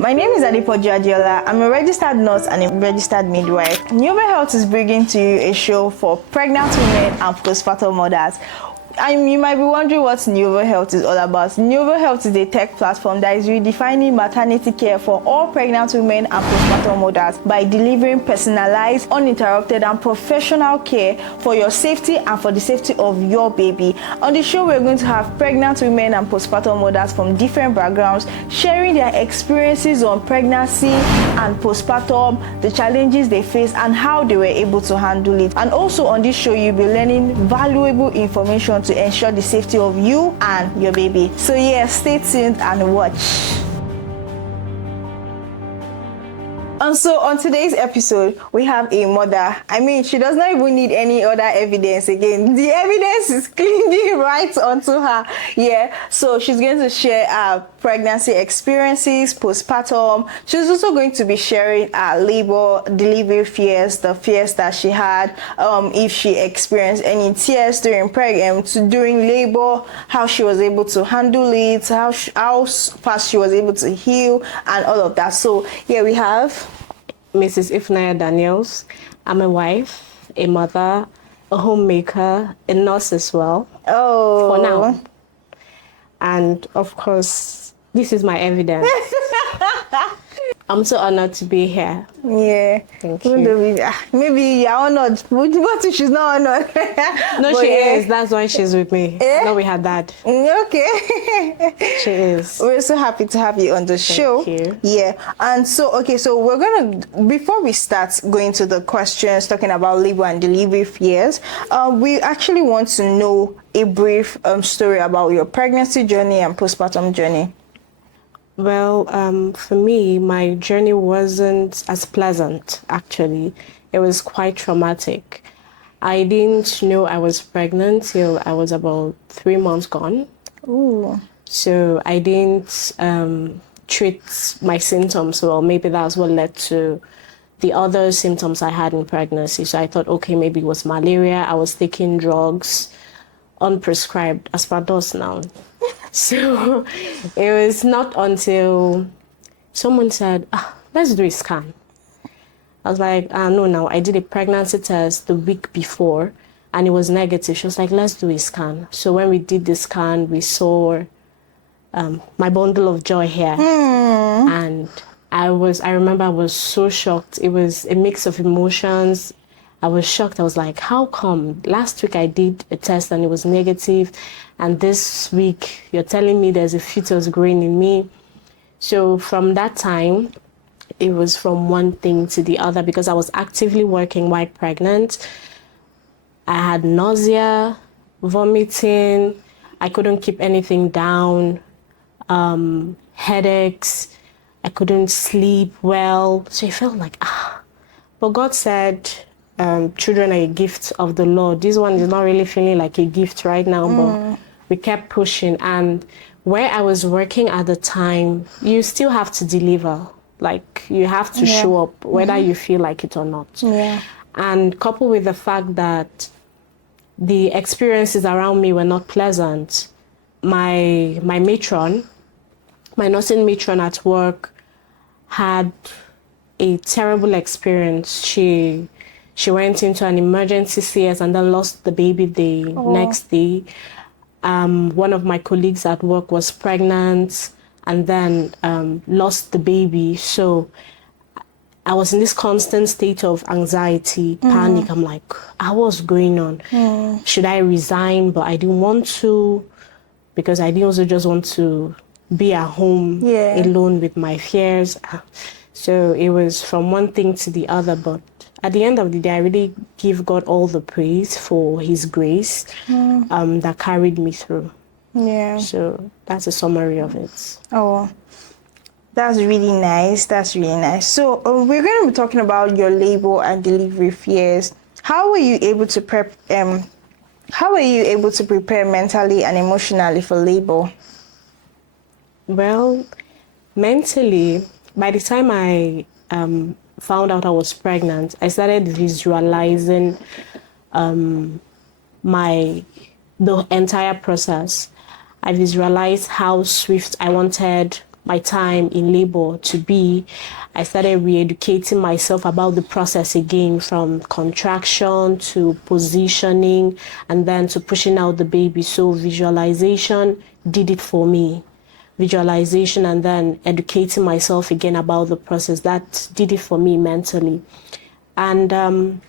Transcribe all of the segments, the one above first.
My name is Adipo Jadiola. I'm a registered nurse and a registered midwife. Niovo Health is bringing to you a show for pregnant women and postpartum mothers. You might be wondering what Niovo Health is all about. Niovo Health is a tech platform that is redefining maternity care for all pregnant women and postpartum mothers by delivering personalized, uninterrupted, and professional care for your safety and for the safety of your baby. On the show, we're going to have pregnant women and postpartum mothers from different backgrounds sharing their experiences on pregnancy and postpartum, the challenges they face, and how they were able to handle it. And also on this show, you'll be learning valuable information to ensure the safety of you and your baby. So yeah, stay tuned and watch. And so on today's episode, we have a mother. I mean, she does not even need any other evidence again. The evidence is clearly right onto her. Yeah, so she's going to share her pregnancy experiences, postpartum. She's also going to be sharing her labor, delivery fears, the fears that she had, if she experienced any tears during labor, how she was able to handle it, how fast she was able to heal, and all of that. So here we have Mrs. Ifnaya Daniels. I'm a wife, a mother, a homemaker, a nurse as well. Oh. For now. And of course, this is my evidence. I'm so honored to be here. Yeah. Thank you. Maybe you're honored. What if she's not honored? No, she is. That's why she's with me. No, we had that. Okay. She is. We're so happy to have you on the show. Thank you. Yeah. And so, okay, so we're going to, before we start going to the questions, talking about labor and delivery fears, we actually want to know a brief story about your pregnancy journey and postpartum journey. Well, for me, my journey wasn't as pleasant, actually. It was quite traumatic. I didn't know I was pregnant till I was about 3 months gone. Ooh. So I didn't treat my symptoms well. Maybe that's what led to the other symptoms I had in pregnancy. So I thought, okay, maybe it was malaria. I was taking drugs, unprescribed, as per those now. So it was not until someone said, let's do a scan. I was like, no, I did a pregnancy test the week before and it was negative. She was like, let's do a scan. So when we did the scan, we saw my bundle of joy here. And I remember I was so shocked. It was a mix of emotions. I was shocked. I was like, how come? Last week I did a test and it was negative. And this week you're telling me there's a fetus growing in me. So from that time, it was from one thing to the other because I was actively working while pregnant. I had nausea, vomiting. I couldn't keep anything down, headaches. I couldn't sleep well. So it felt like, But God said, children are a gift of the Lord. This one is not really feeling like a gift right now, but we kept pushing. And where I was working at the time, you still have to deliver. Like, you have to show up, whether you feel like it or not. Yeah. And coupled with the fact the experiences around me were not pleasant, my matron, my nursing matron at work, had a terrible experience. She went into an emergency CS and then lost the baby the next day. One of my colleagues at work was pregnant and then lost the baby. So I was in this constant state of anxiety, panic. I'm like, what's going on? Should I resign? But I didn't want to because I didn't also just want to be at home alone with my fears. So it was from one thing to the other, but at the end of the day, I really give God all the praise for his grace that carried me through. Yeah. So that's a summary of it. Oh, that's really nice. That's really nice. So we're going to be talking about your labor and delivery fears. How were you able to prepare mentally and emotionally for labor? Well, mentally, by the time I found out I was pregnant, I started visualizing the entire process. I visualized how swift I wanted my time in labor to be, I started re-educating myself about the process again, from contraction to positioning and then to pushing out the baby. So visualization did it for me. Visualization and then educating myself again about the process, that did it for me mentally. And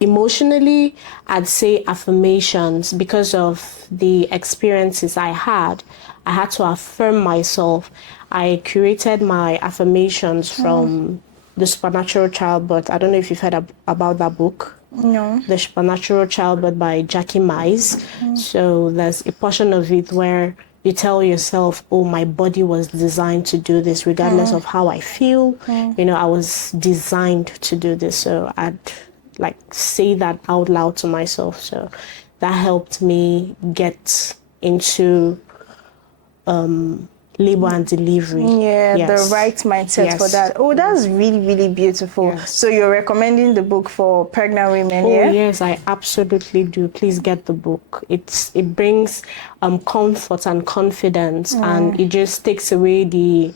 emotionally, I'd say affirmations. Because of the experiences I had to affirm myself. I curated my affirmations from the Supernatural Childbirth. I don't know if you've heard about that book. No. The Supernatural Childbirth by Jackie Mize. So there's a portion of it where you tell yourself, oh, my body was designed to do this, regardless of how I feel. You know, I was designed to do this. So I'd like say that out loud to myself. So that helped me get into labor and delivery. Yeah, Yes. the right mindset Yes. for that. Oh, that's really, really beautiful. Yes. So you're recommending the book for pregnant women, Oh, yeah? yes, I absolutely do. Please get the book. It brings comfort and confidence, and it just takes away the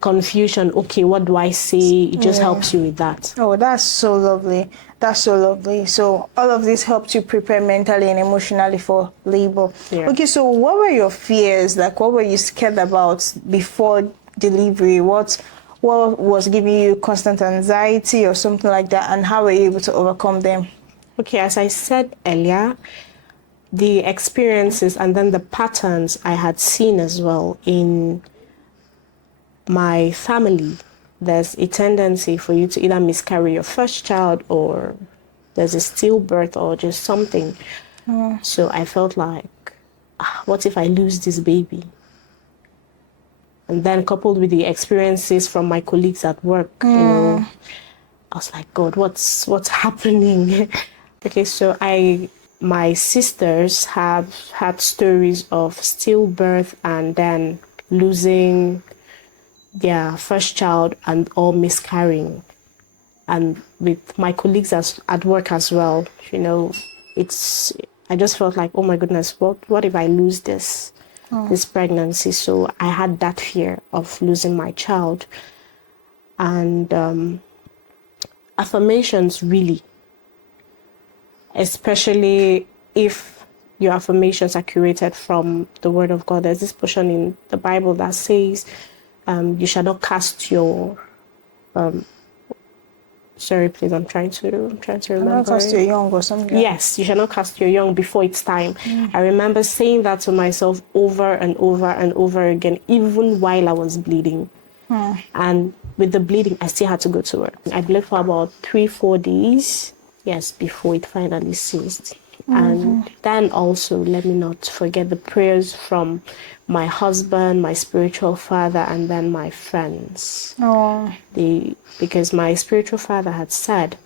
confusion. Okay, what do I say? It just helps you with that. Oh, that's so lovely. That's so lovely. So all of this helped you prepare mentally and emotionally for labor. Yeah. Okay, so what were your fears? Like, what were you scared about before delivery? What was giving you constant anxiety or something like that? And how were you able to overcome them? Okay, as I said earlier, the experiences and then the patterns I had seen as well in my family. There's a tendency for you to either miscarry your first child, or there's a stillbirth, or just something. So I felt like, what if I lose this baby? And then coupled with the experiences from my colleagues at work, you know, I was like, God, what's happening? Okay, so my sisters have had stories of stillbirth and then losing their first child and all miscarrying. And with my colleagues at work as well, you know, I just felt like, oh my goodness, what if I lose this pregnancy? So I had that fear of losing my child. And affirmations, really, especially if your affirmations are curated from the Word of God. There's this portion in the Bible that says, you shall not cast your sorry, please, I'm trying to remember. Not cast your young or something. Yes, you shall not cast your young before it's time. I remember saying that to myself over and over and over again, even while I was bleeding. And with the bleeding, I still had to go to work. I bled for about 3-4 days, yes, before it finally ceased. And then also, let me not forget the prayers from my husband, my spiritual father, and then my friends. Oh. Because my spiritual father had said,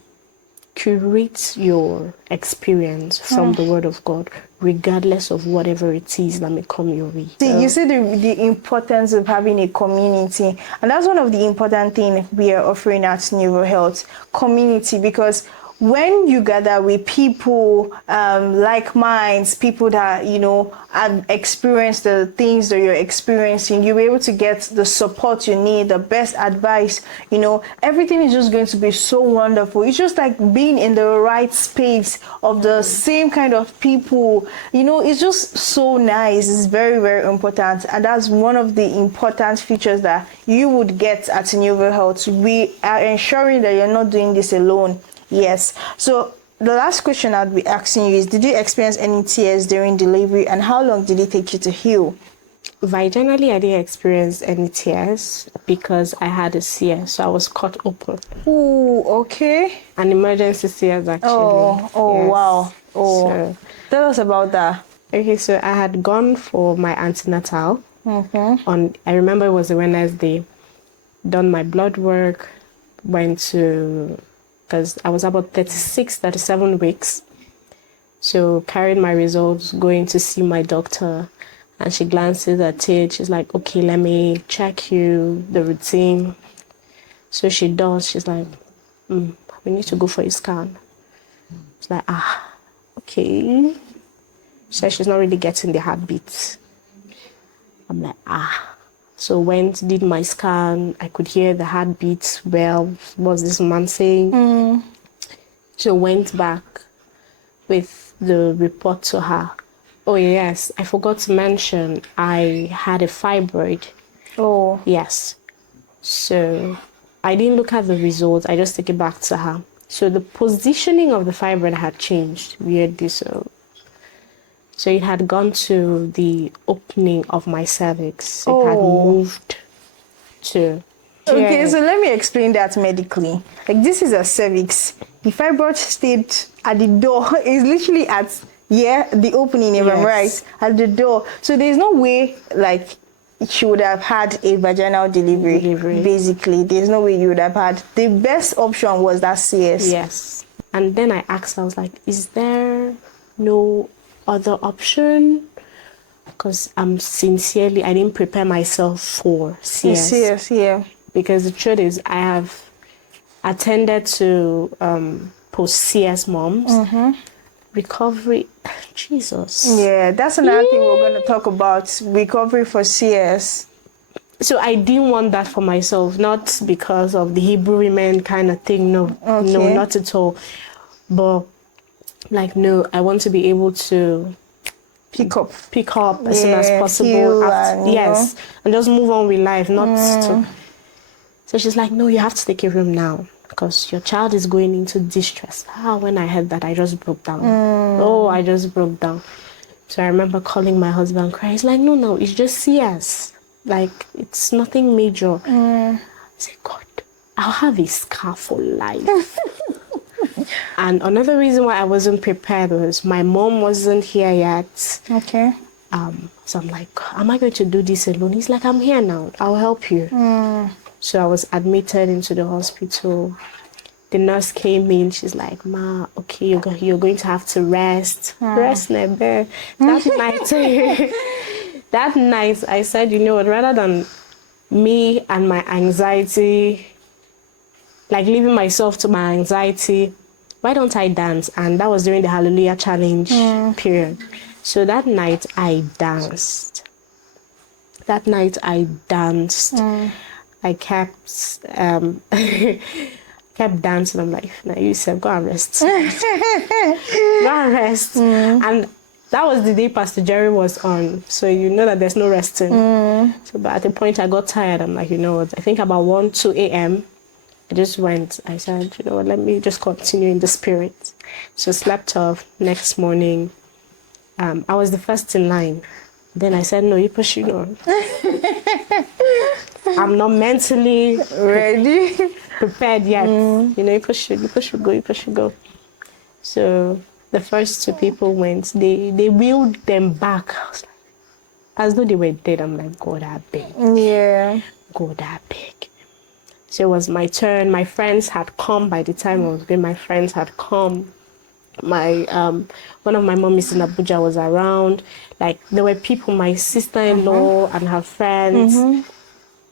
curate your experience from the Word of God, regardless of whatever it is that may come your way. See, you see the importance of having a community, and that's one of the important things we are offering at Niovo Health, community, because when you gather with people like minds, people that, you know, have experienced the things that you're experiencing, you'll be able to get the support you need, the best advice, you know, everything is just going to be so wonderful. It's just like being in the right space of the same kind of people, you know, it's just so nice. It's very, very important. And that's one of the important features that you would get at Niovo Health. We are ensuring that you're not doing this alone. Yes. So the last question I'd be asking you is, did you experience any tears during delivery, and how long did it take you to heal? Vaginally, I didn't experience any tears because I had a CS, so I was cut open. Ooh, okay. An emergency CS, actually. Oh, Yes. wow. Oh, So, tell us about that. okay, so I had gone for my antenatal. Mm-hmm. I remember it was a Wednesday. Done my blood work, went to, because I was about 36, 37 weeks. So carried my results, going to see my doctor, and she glances at it. She's like, okay, let me check you, the routine. So she does. She's like, we need to go for a scan. It's like, okay. She said she's not really getting the heartbeats. I'm like, So went, did my scan. I could hear the heartbeats. Well, what's this man saying? So went back with the report to her. Oh yes, I forgot to mention I had a fibroid. Oh. Yes. So I didn't look at the results. I just took it back to her. So the positioning of the fibroid had changed weirdly. So it had gone to the opening of my cervix. It had moved to. Okay, so let me explain that medically. Like, this is a cervix. The fibroid stayed at the door. It's literally at the opening, if I'm right, at the door. So there's no way like she would have had a vaginal delivery. Basically, there's no way you would have had. The best option was that CS. Yes. And then I asked, I was like, is there no other option? Because I didn't prepare myself for CS. CS, yeah. Because the truth is, I have attended to post-CS moms. Recovery, Jesus. Yeah, that's another thing we're going to talk about, recovery for CS. So I didn't want that for myself, not because of the Hebrew women kind of thing, no, not at all. But, like, no, I want to be able to pick up as soon as possible. And just move on with life, not to... So she's like, no, you have to take a room now because your child is going into distress. When I heard that, I just broke down. I just broke down. So I remember calling my husband, crying. He's like, no, it's just CS. Like, it's nothing major. I said, God, I'll have a scar for life. And another reason why I wasn't prepared was my mom wasn't here yet. Okay. So I'm like, am I going to do this alone? He's like, I'm here now. I'll help you. So I was admitted into the hospital. The nurse came in. She's like, Ma, okay, you're going to have to rest. Rest, Nebe. That night, I said, you know what, rather than me and my anxiety, like leaving myself to my anxiety, why don't I dance? And that was during the Hallelujah Challenge period. So that night, I danced. I kept kept dancing. I'm like, now you said, go and rest. Go and rest. And that was the day Pastor Jerry was on. So you know that there's no resting. So, but at the point I got tired. I'm like, you know what? I think about 1, 2 a.m. I just went. I said, you know what? Let me just continue in the spirit. So slept off. Next morning, I was the first in line. Then I said, no, you push it on. I'm not mentally ready, prepared yet. You know, you push it, go. So the first 2 people went. They wheeled them back. I was like, as though they were dead. I'm like, God, I beg. Yeah. God, I beg. So it was my turn. My friends had come by the time I was going. My friends had come. My one of my mommies in Abuja was around. Like, there were people, my sister-in-law and her friends.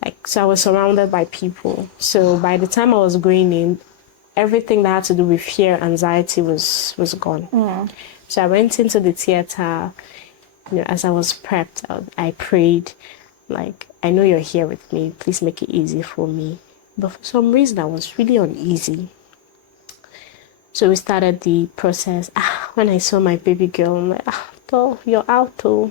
Like, so I was surrounded by people. So by the time I was going in, everything that had to do with fear, anxiety was gone. So I went into the theater. You know, as I was prepped, I prayed, like, I know you're here with me. Please make it easy for me. But for some reason, I was really uneasy. So we started the process. When I saw my baby girl, I'm like, oh, you're out, oh.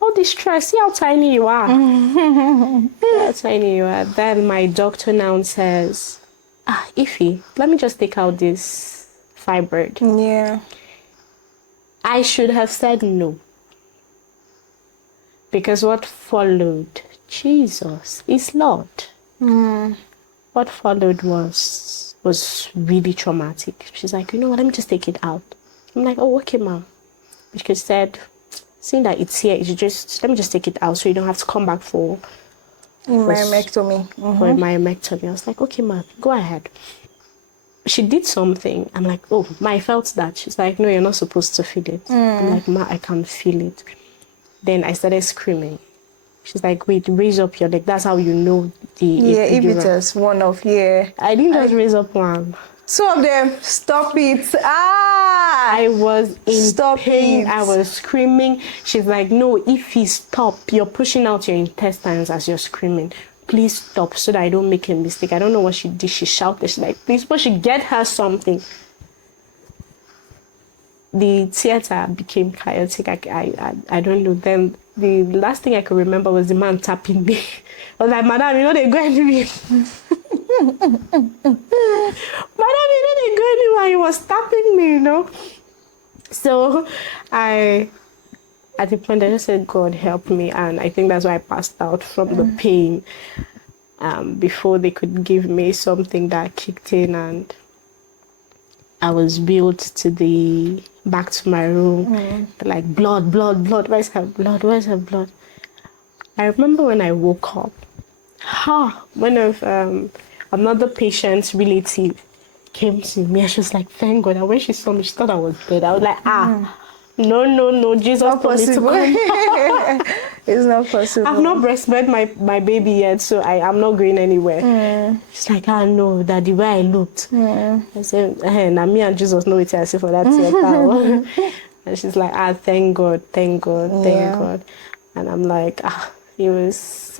All this stress, see how tiny you are. How tiny you are. Then my doctor now says, Ify, let me just take out this fibroid. Yeah. I should have said no. Because what followed, Jesus is Lord. What followed was really traumatic. She's like, you know what, let me just take it out. I'm like, oh, okay, ma'am. Because she said, seeing that it's here, let me just take it out so you don't have to come back for myomectomy. For a myomectomy. I was like, okay, ma'am, go ahead. She did something. I'm like, oh, ma, I felt that. She's like, no, you're not supposed to feel it. I'm like, ma, I can feel it. Then I started screaming. She's like, wait, raise up your leg. That's how you know the epidural. If it is one of, I didn't just raise up one. Some of them, stop it. Ah! I was in Stop pain. it. I was screaming. She's like, no, if you stop, you're pushing out your intestines as you're screaming. Please stop so that I don't make a mistake. I don't know what she did. She shouted. She's like, please, but she get her something. The theater became chaotic. I don't know. Then the last thing I could remember was the man tapping me. I was like, madam, you know they go anywhere. Madam, you know they go anywhere. He was tapping me, you know. So at the point I just said, God help me, and I think that's why I passed out from the pain. Before they could give me something that kicked in, and I was wheeled back to my room. Like, blood. Where's her blood? I remember when I woke up, one of another patient's relative came to me and she was like, thank God. And when she saw me, she thought I was dead. I was like, no, Jesus told me to come. It's not possible. I've not breastfed my baby yet, so I'm not going anywhere. She's like, no, that the way I looked. I said, now me and Jesus know what I say for that theater. And she's like, thank God. And I'm like, it was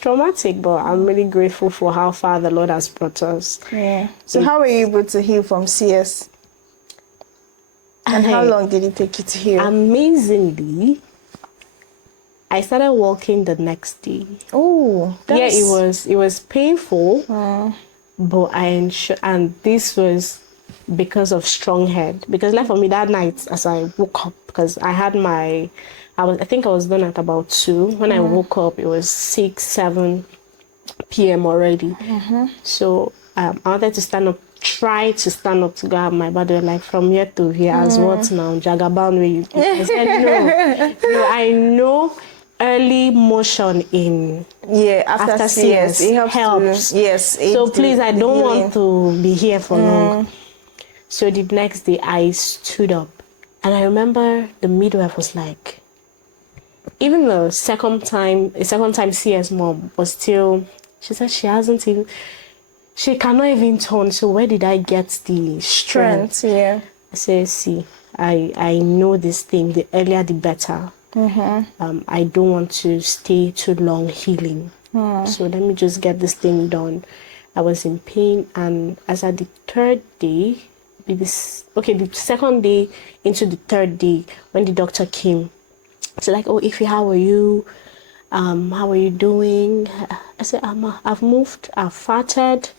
traumatic, but I'm really grateful for how far the Lord has brought us. Yeah. So how were you able to heal from CS? And how long did it take you to heal? Amazingly, I started walking the next day. Oh, yeah, it was painful, but and this was because of strong head. Because like for me that night, as I woke up, because I think I was done at about 2. When I woke up, it was 6-7 p.m. already. So I wanted to try to stand up to go have my body, like from here to here, as what now? Jagaban where you I said no, I know early motion in after CS it helps. So please, I don't want to be here for long. So the next day I stood up, and I remember the midwife was like, even the second time CS mom was still, she said she cannot even turn. So where did I get the strength? Yeah. I said, see, I know this thing, the earlier the better. I don't want to stay too long healing. So let me just get this thing done. I was in pain, and as at the third day, the second day into the third day, when the doctor came, it's like, oh, Ify, how are you? How are you doing? I said, I've moved, I've farted,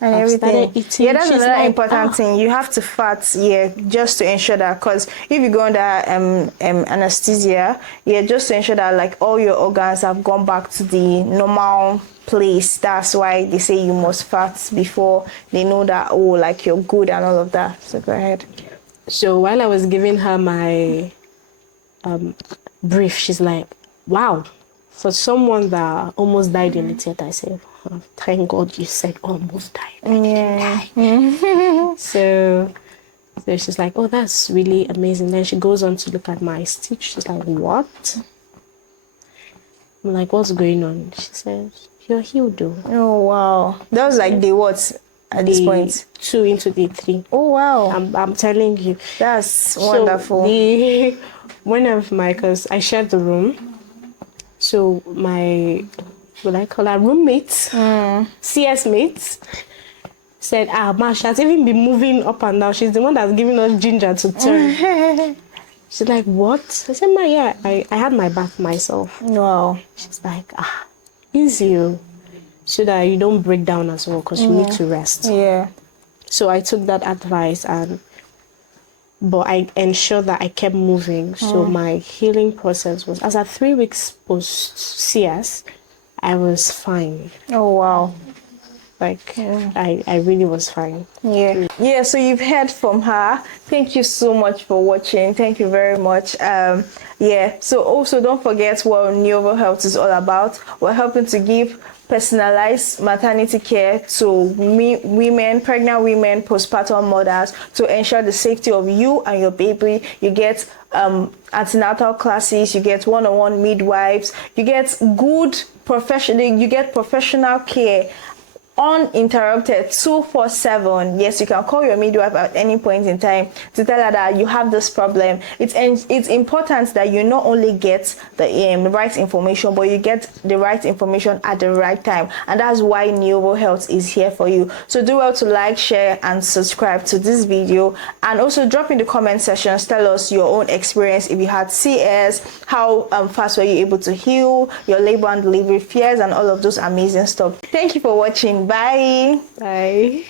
and I've everything. started eating. Yeah, that's She's another like, important thing. You have to fart, just to ensure that, because if you go under anesthesia, just to ensure that like all your organs have gone back to the normal place. That's why they say you must fart before they know that, like you're good and all of that. So go ahead. So while I was giving her my brief, she's like, wow, for someone that almost died in the theater, I said, thank God you said almost died. I didn't die. So she's like, oh, that's really amazing. Then she goes on to look at my stitch. She's like, what? I'm like, what's going on? She says, you're healed though. Oh, wow. That was like day what at this point? 2 into day 3. Oh, wow. I'm telling you. That's wonderful. Because I shared the room. So my, what I call her, roommates, CS mates, said, Ma, she has even been moving up and down. She's the one that's giving us ginger to turn. She's like, what? I said, Ma, yeah, I had my bath myself. Wow. She's like, easy, so that you don't break down as well, because you need to rest. Yeah. So I took that advice, but I ensured that I kept moving. So my healing process was, as at 3 weeks post CS, I was fine. Oh, wow. Like, I really was fine. Yeah, so you've heard from her. Thank you so much for watching. Thank you very much. So also don't forget what Niovo Health is all about. We're helping to give personalized maternity care to women, pregnant women, postpartum mothers, to ensure the safety of you and your baby. You get antenatal classes, you get one-on-one midwives, you get professional care uninterrupted 247. Yes, you can call your midwife at any point in time to tell her that you have this problem. It's important that you not only get the right information, but you get the right information at the right time, and that's why Niovo Health is here for you. So do well to like, share and subscribe to this video, and also drop in the comment sections, tell us your own experience. If you had CS, how fast were you able to heal, your labor and delivery fears, and all of those amazing stuff. Thank you for watching. Bye. Bye.